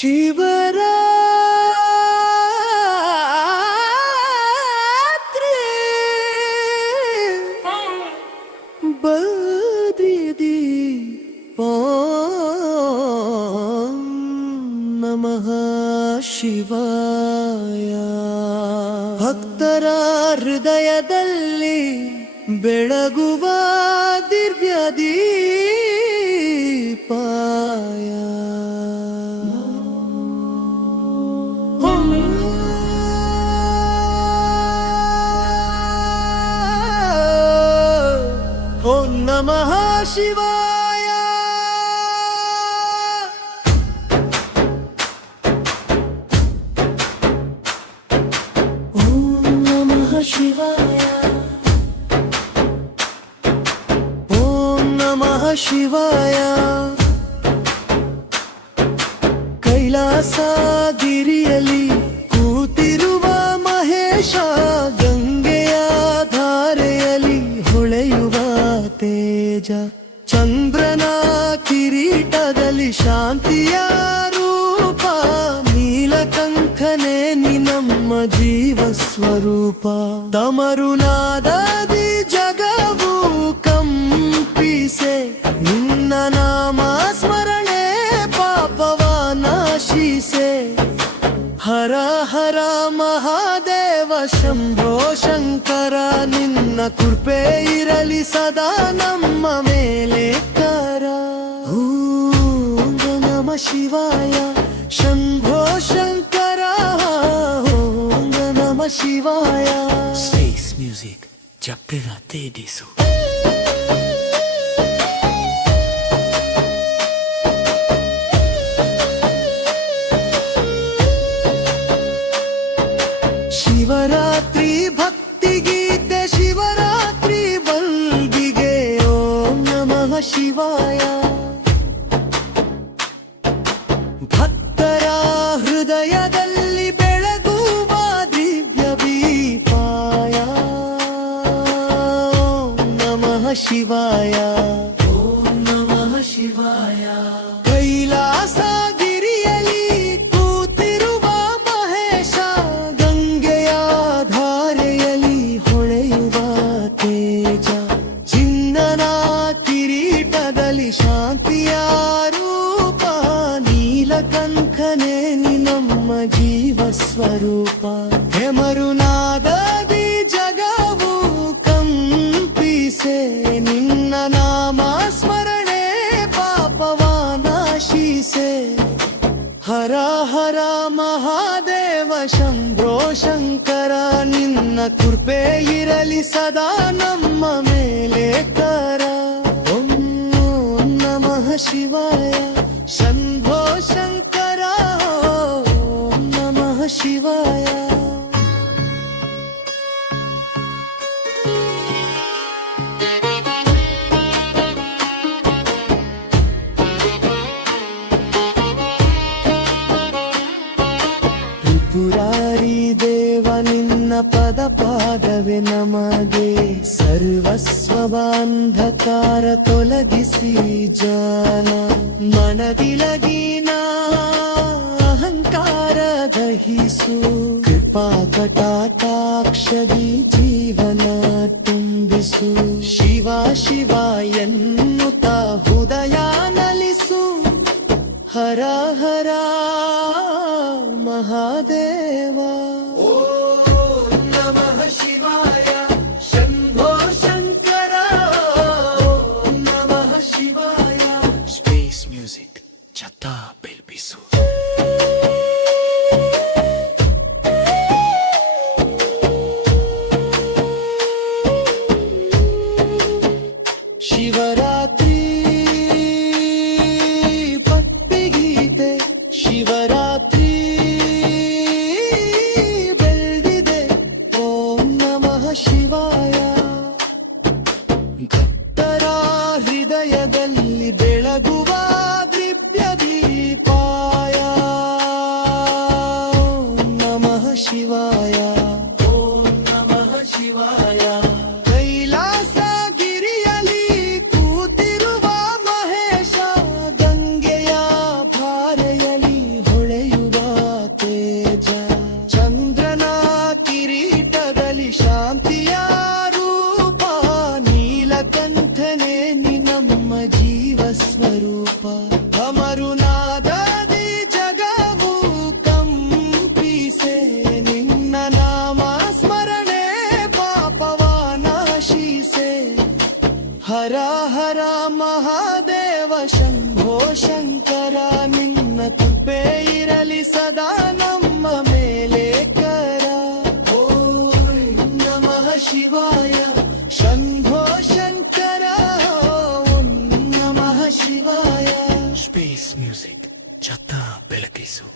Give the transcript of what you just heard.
ಶಿವರಾತ್ರಿ ಬದಿದಿ ಓಂ ನಮಃ ಶಿವಾಯ. ಭಕ್ತರ ಹೃದಯದಲ್ಲಿ ಬೆಳಗುವ ದಿವ್ಯ ದೀಪಾಯ. ಓಂ ನಮಃ ಶಿವಾಯ. ಓಂ ನಮಃ ಶಿವಾಯ. ಓಂ ನಮಃ ಶಿವಾಯ. ಕೈಲಾಸಗಿರಿಯಲ್ಲಿ ಕೂತಿರುವ ಮಹೇಶ, ಗಂಗೆಯ ಧಾರೆಯಲ್ಲಿ ಹೊಳೆಯುವ ತೇಜ, ಚಂದ್ರನ ಕಿರೀಟದಲ್ಲಿ ಶಾಂತಿಯ ರೂಪ, ನೀಲಕಂಠನೆ ನಿ ನಮ್ಮ ಜೀವ ಸ್ವರೂಪ. ತಮರುನಾದದಿ ಜಗವು ಕಂಪಿಸೆ, ನಿನ್ನ ನಾಮ ಸ್ಮರಣೆ ಪಾಪವ ನಾಶಿಸೆ. ಹರ ಹರ ಮಹಾದೇವ ಶಂಭೋ ಶಂಕರ, ನಿನ್ನ ಕೃಪೆ ಇರಲಿ ಸದಾ ನಮ್ಮ ಮೇಲೆ ಕರ. ಓಂ ನಮಃ ಶಿವಾಯ ಶಂಭೋ ಶಂಕರ. ಓಂ ನಮಃ ಶಿವಾಯ. Space music, Japera Tedisu. Shivaratri ಭಕ್ತಿ ಗೀತೆ, ಶಿವರಾತ್ರಿ ಬಂದಿಗೆ. ಓಂ ನಮಃ ಶಿವಾಯ. ಭಕ್ತರ ಹೃದಯದಲ್ಲಿ ಬೆಳಗುವ ದಿವ್ಯ ದೀಪಾಯ. ಓಂ ನಮಃ ಶಿವಾಯ. ಓಂ ನಮಃ ಶಿವಾಯ. ಕೈಲಾಸಗಿರಿಯಲ್ಲಿ ಕೂತಿರುವ ಮಹೇಶ, ಗಂಗೆಯ ಧಾರೆಯಲ್ಲಿ ಹೊಳೆಯುವ ತೇಜ, ಚಿನ್ನನ ಕಿರೀಟದಲ್ಲಿ ಶಾಂತಿಯ ರೂಪ, ನೀಲಕಂಠನೆ ನಿ ನಮ್ಮ ಜೀವ ಸ್ವರೂಪ. ಹೆಮರುನಾದದಿ ಜಗವು ಕಂಪಿಸೆ, ನಿನ್ನ ನಾಮ ಸ್ಮರಣೆ ಪಾಪವ ನಾಶಿಸೆ. ಹರ ಹರ ಮಹಾದೇವ ಶಂಭೋ ಶಂಕರ, ನಿನ್ನ ಕೃಪೆ ಇರಲಿ ಸದಾ ನಮ್ಮ ಮೇಲೆ ಕರ. ಓಂ ನಮಃ ಶಿವಾಯ ಶಂಭೋ ಶಂಕರ. ಓಂ ನಮಃ ಶಿವಾಯ. ತ್ರಿಪುರಾರಿ ದೇವ ನಿನ್ನ ಪದ ಪಾದವೇ ನಮಗೆ ಸರ್ವಸ್ವವ, ಅಂಧಕಾರ ತೊಲಗಿಸಿ ಜಾನ, ಮನದಿಲಗಿನ ಅಹಂಕಾರ ದಹಿಸು. ಕೃಪಾ ಕಟಾಕ್ಷದಿ ಜೀವನ ತುಂಬಿಸು. ಶಿವ ಶಿವ ಎನ್ನುತ್ತ ಹೃದಯ ನಲಿಸು. ಹರ ಹರ ಮಹಾದೇವ. ಓಂ ನಮಃ ಶಿವಾಯ ಶಂಭೋ ಶಂಕರ. ಓಂ ನಮಃ ಶಿವಾಯ. Space music, Jata Belbisu. Shivaratri ರೂಪ ಢಮರುನಾದದಿ ಜಗವು ಕಂಪಿಸೆ ನಿನ್ನ ನಾಮ ಸ್ಮರಣೆ ಪಾಪವ ನಾಶಿಸೆ ಹರ ಹರ ಮಹಾದೇವ ಶಂಭೋ ಶಂಕರ ನಿನ್ನ ಕೃಪೆ ಇರಲಿ ಸದಾ ನಮ್ಮ ಮೇಲೆ ಕರ ಓಂ ನಮಃ ಶಿವಾಯ ಶಂಭೋ ಶಂಕರ ಓಂ ನಮಃ ಶಿವಾಯ ಸ್ಪೇಸ್ ಮ್ಯೂಸಿಕ್ ಜತ್ತ ಬೆಳಕಿಸು